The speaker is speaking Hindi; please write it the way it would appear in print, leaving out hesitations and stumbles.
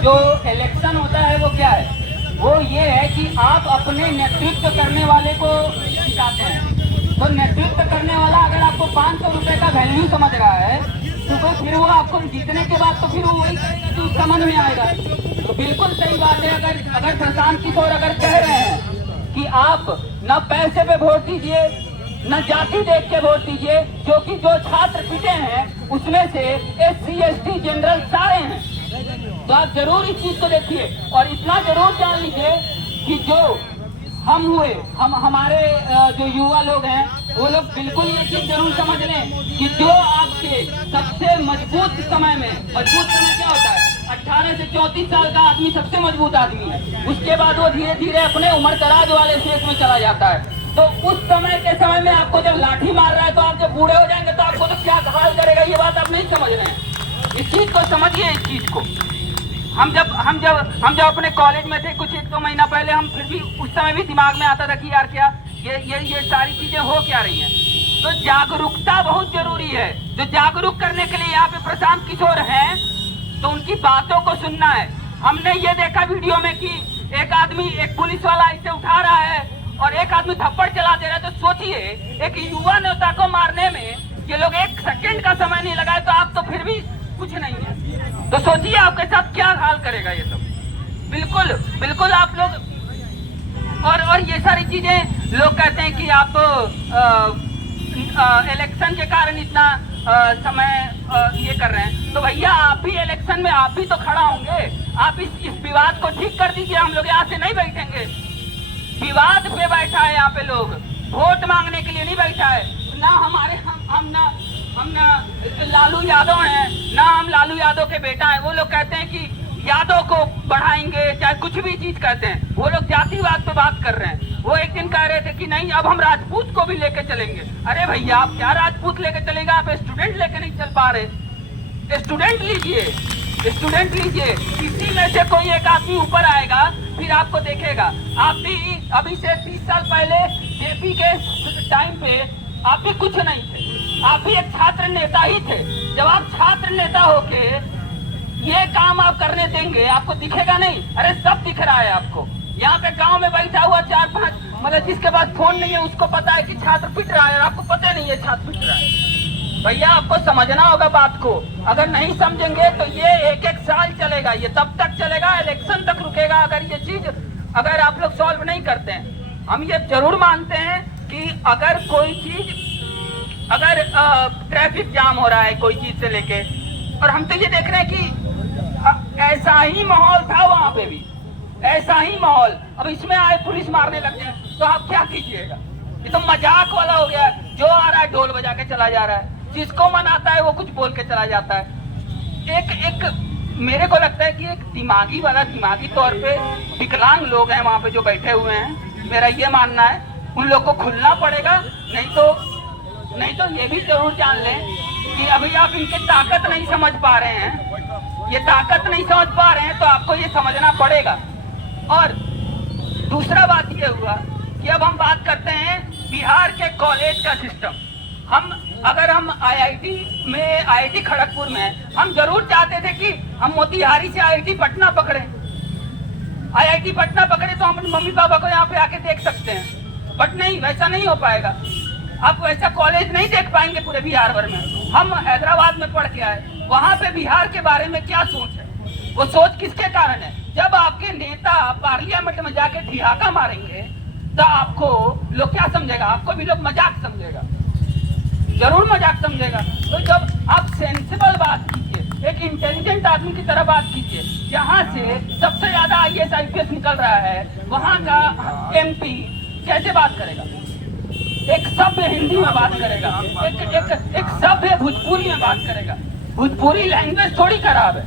जो इलेक्शन होता है वो क्या है? वो ये है कि आप अपने नेतृत्व करने वाले को जिताते हैं। तो नेतृत्व करने वाला अगर आपको 500 रुपए का वैल्यू समझ रहा है तो फिर वो आपको जीतने के बाद तो फिर वो वही करेगा जो समझ में आएगा। तो बिल्कुल सही बात है। अगर प्रशांत किशोर अगर कह रहे हैं कि आप न पैसे पे वोट दीजिए न जाति देख के वोट दीजिए, क्योंकि जो छात्र पिटे हैं उसमें से SC ST जनरल सारे हैं, तो आप जरूर इस चीज को देखिए और इतना जरूर जान लीजिए कि जो हम हुए हमारे जो युवा लोग हैं वो लोग बिल्कुल ये चीज जरूर समझ लें कि जो आपके सबसे मजबूत समय में, मजबूत समय क्या होता है, 18 से 34 साल का आदमी सबसे मजबूत आदमी है। उसके बाद वो धीरे धीरे अपने उम्र दराज वाले फेज में चला जाता है। तो उस समय के समय में आपको जब लाठी मार रहा है तो आप जब बूढ़े हो जाएंगे तो आपको तो क्या हाल करेगा, ये बात आप नहीं समझ रहे हैं। इस चीज को समझिए। इस चीज को हम जब अपने कॉलेज में थे कुछ 1-2 महीना पहले, हम फिर भी उस समय भी दिमाग में आता था कि यार क्या ये सारी चीजें हो क्या रही हैं। तो जागरूकता बहुत जरूरी है। जो जागरूक करने के लिए यहाँ पे प्रशांत किशोर हैं तो उनकी बातों को सुनना है। हमने ये देखा वीडियो में कि एक आदमी, एक पुलिस वाला इसे उठा रहा है और एक आदमी थप्पड़ चला दे रहा है। तो सोचिए एक युवा नेता को मारने में ये लोग 1 सेकंड का समय नहीं लगाए तो आप तो फिर भी कुछ नहीं है। तो सोचिए आपके साथ क्या हाल करेगा ये सब। बिल्कुल आप लोग और ये सारी चीजें लोग कहते हैं कि आप इलेक्शन के कारण इतना समय ये कर रहे हैं। तो भैया आप भी इलेक्शन में आप भी तो खड़ा होंगे। आप इस विवाद को ठीक कर दीजिए। हम लोग यहाँ से नहीं बैठेंगे। विवाद पे बैठा है यहाँ पे लोग, वोट मांगने के लिए नहीं बैठा है। ना हमारे हम ना लालू यादव हैं, ना हम लालू यादव के बेटा हैं। वो लोग कहते हैं कि यादव को बढ़ाएंगे, चाहे कुछ भी चीज कहते हैं। वो लोग जातिवाद पे बात कर रहे हैं। वो एक दिन कह रहे थे कि नहीं अब हम राजपूत को भी लेके चलेंगे। अरे भैया आप क्या राजपूत लेके चलेगा, आप स्टूडेंट लेके नहीं चल पा रहे। स्टूडेंट लीजिए। किसी में से कोई एक आदमी ऊपर आएगा फिर आपको देखेगा। आप भी अभी से 30 साल पहले जेपी के टाइम पे आप भी कुछ नहीं थे, आप भी एक छात्र नेता ही थे। जब आप छात्र नेता होके ये काम आप करने देंगे आपको दिखेगा नहीं। अरे सब दिख रहा है आपको। यहाँ पे गांव में बैठा हुआ 4-5 मतलब जिसके पास फोन नहीं है उसको पता है कि छात्र पिट रहा है और आपको पता नहीं है छात्र पिट रहा है। भैया आपको समझना होगा बात को। अगर नहीं समझेंगे तो ये 1-1 साल चलेगा, ये तब तक चलेगा, इलेक्शन तक रुकेगा अगर ये चीज अगर आप लोग सॉल्व नहीं करते हैं। हम ये जरूर मानते हैं कि अगर कोई चीज अगर ट्रैफिक जाम हो रहा है कोई चीज से लेके, और हम तो ये देख रहे हैं कि ऐसा ही माहौल था वहां पे भी, ऐसा ही माहौल। अब इसमें आए पुलिस मारने लग जाए तो आप क्या कीजिएगा। ये तो मजाक वाला हो गया। जो आ रहा है ढोल बजा के चला जा रहा है, जिसको मन आता है वो कुछ बोल के चला जाता है। एक मेरे को लगता है कि एक दिमागी तौर पे विकलांग लोग हैं वहां पे जो बैठे हुए हैं। मेरा ये मानना है उन लोग को खुलना पड़ेगा। नहीं तो ये भी जरूर जान लें कि अभी आप इनकी ताकत नहीं समझ पा रहे हैं। ये ताकत नहीं समझ पा रहे हैं तो आपको ये समझना पड़ेगा। और दूसरा बात ये हुआ कि अब हम बात करते हैं बिहार के कॉलेज का सिस्टम। अगर हम IIT खड़गपुर में हम जरूर चाहते थे कि हम मोतिहारी से IIT पटना पकड़े। IIT पटना पकड़े तो हम अपने मम्मी पापा को यहाँ पे आके देख सकते हैं। बट नहीं, वैसा नहीं हो पाएगा। आप वैसा कॉलेज नहीं देख पाएंगे पूरे बिहार भर में। हम हैदराबाद में पढ़ के आए, वहाँ पे बिहार के बारे में क्या सोच है, वो सोच किसके कारण है। जब आपके नेता पार्लियामेंट में जाके ठिहाका मारेंगे तो आपको लोग क्या समझेगा, आपको भी लोग मजाक समझेगा, जरूर मजाक समझेगा। तो जब आप सेंसिबल बात कीजिए, एक इंटेलिजेंट आदमी की तरह बात कीजिए। जहाँ से सबसे ज्यादा IAS IPS निकल रहा है वहाँ का MP कैसे बात करेगा, एक सभ्य हिंदी में बात करेगा, एक सभ्य भोजपुरी में बात करेगा। भोजपुरी लैंग्वेज थोड़ी खराब है।